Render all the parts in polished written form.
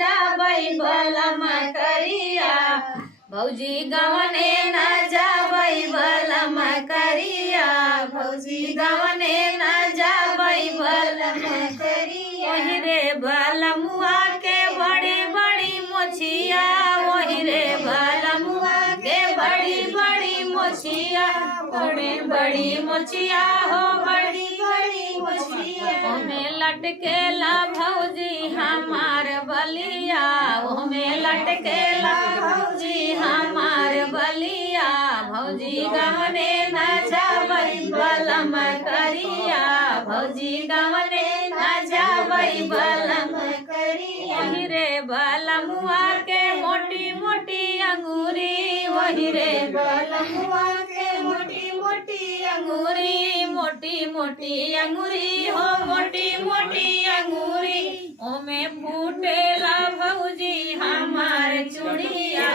जाबै बलम करिया भौजी गवने न जाबै बलम करिया भौजी गवने न जाबै बलम करिया वही रे बलमुआ के बड़ी बड़ी मोछिया वही रे बलमुआ के बड़ी बड़ी मोछिया बड़ी बड़ी मोछिया हो बड़ी बड़ी मोछिया हमें लटकेला भौजी हमार बलिया हमें लटकेला भौजी हमार बलिया भौजी गवने न जाबै बलम करिया भौजी गवने न जाबै बलम करिया वही रे बलमुआ के मोटी मोटी अंगूरी वही रे बलमुआ के मोटी मोटी अंगूरी मोटी मोटी अंगूरी हो मोटी मोटी अंगूरी ओमे फूटेला भौजी हमार चूड़िया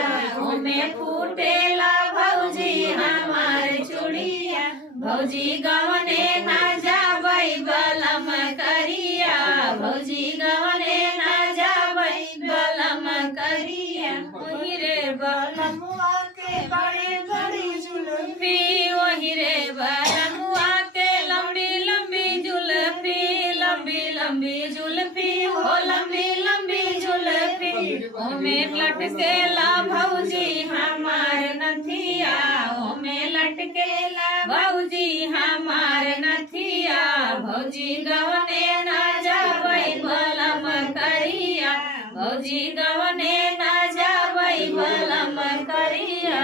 ओमे फूटेला भौजी हमार चूड़िया भौजी गवने न जाबै बलम करिया भौजी गवने न जाबै बलम करिया वही रे बलमुआ के बड़ी बड़ी जुल्फी वही रे बलमुआ के लंबी लंबी जुल्फी लंबी लंबी जुल्फी हो लंबी लंबी जुल्फी ओमे लटकेला भौजी हमार नथिया ओमे लटकेला भौजी हमार नथिया भौजी गवने न जाबै बलम करिया भौजी गवने न जाबै बलम करिया।